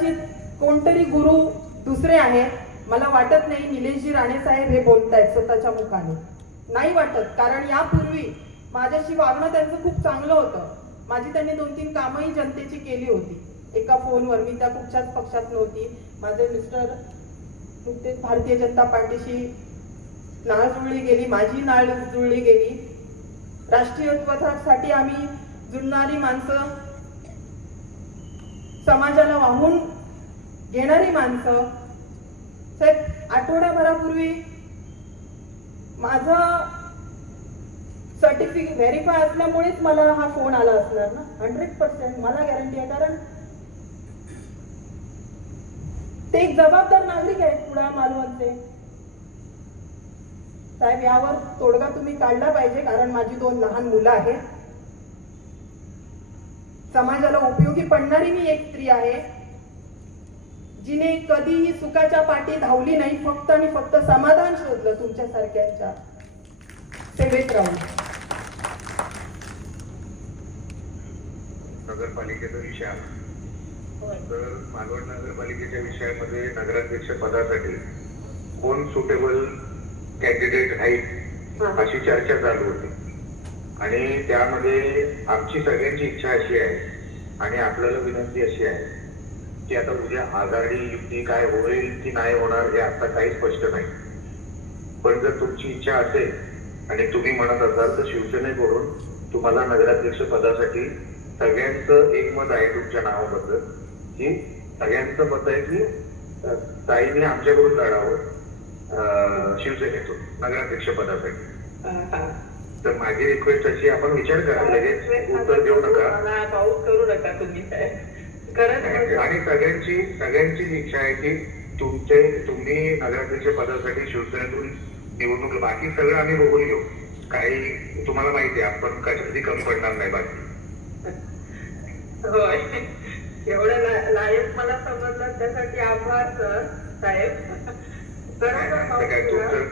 कदाचित कोणतरी गुरु दुसरे आहेत. मला वाटत नाही निलेशजी राणे साहेब हे बोलतायत स्वतःच्या मुखाने. नाही वाटत कारण यापूर्वी माझ्याशी वागणं त्यांचं खूप चांगलं होतं. माझी त्यांनी दोन तीन कामंही जनतेची केली होती. एका फोनवर मी त्या कुठच्याच पक्षात नव्हती. माझे मिस्टर नुकतेच भारतीय जनता पार्टीशी नाळ जुळली गेली माझी नाळ जुळली गेली. राष्ट्रीयत्वासाठी आम्ही जुळणारी माणसं समाजाला वाहून घेणारी माणसं. साहेब आठवड्याभरापूर्वी माझं सर्टिफिकेट व्हेरीफाय असल्यामुळेच मला हा फोन आला असणार ना? हंड्रेड पर्सेंट मला गॅरंटी आहे. कारण ते एक जबाबदार नागरिक आहेत कुडा मालवणचे. साहेब यावर तोडगा तुम्ही काढला पाहिजे कारण माझी दोन लहान मुलं आहेत. समाजाला उपयोगी पडणारी मी एक स्त्री आहे जिने कधीही सुखाच्या पाठी धावली नाही फक्त आणि फक्त समाधान शोधलं तुमच्यासारख्यांच्या सेवेत राहून. नगरपालिकेचा विषय तर मालवण नगरपालिकेच्या विषयामध्ये नगराध्यक्ष पदासाठी कोण सुटेबल कॅन्डिडेट आहेत हा. अशी चर्चा चालू होती. आणि त्यामध्ये आमची सगळ्यांची इच्छा अशी आहे आणि आपल्याला विनंती अशी आहे की आता उद्या आघाडी युती काय होईल की नाही होणार हे आता काही स्पष्ट नाही. पण जर तुमची इच्छा असेल आणि तुम्ही म्हणत असाल तर शिवसेनेकडून तुम्हाला नगराध्यक्ष पदासाठी सगळ्यांचं एकमत आहे तुमच्या नावाबद्दल की सगळ्यांचं मत आहे की ताईने आमच्याकडून लढावं शिवसेनेतून नगराध्यक्ष पदासाठी. तर माझी रिक्वेस्ट अशी आपण विचार करा लगेच. उत्तर देऊ नका. पाऊस करू नका तुम्ही. आणि सगळ्यांची सगळ्यांचीच इच्छा आहे की तुमचे तुम्ही नगराध्यक्ष पदासाठी शिवसेनेतून निवडणूक बाकी सगळं आम्ही बघून घेऊ. काही तुम्हाला माहिती आहे आपण कधी कमी पडणार नाही बाकी. होय. एवढं लायक मला समजलं त्यासाठी आभार सर साहेब. तुमचं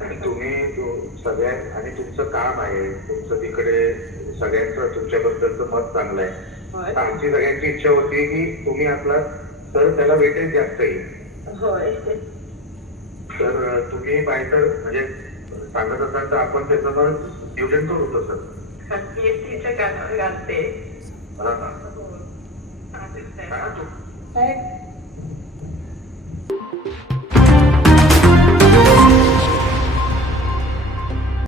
तुम्ही जो- सगळ्यात आणि तुमचं काम आहे तुमचं तिकडे सगळ्यांचं तुमच्याबद्दलचं मत चांगलं आहे. आमची सगळ्यांची इच्छा होती की तुम्ही आपला तर त्याला वेटेज जास्त येईल तर तुम्ही पाहिजे म्हणजे सांगत असाल तर आपण त्याचं पण नियोजन करू तसं पीएचडीच्या कानावर घालते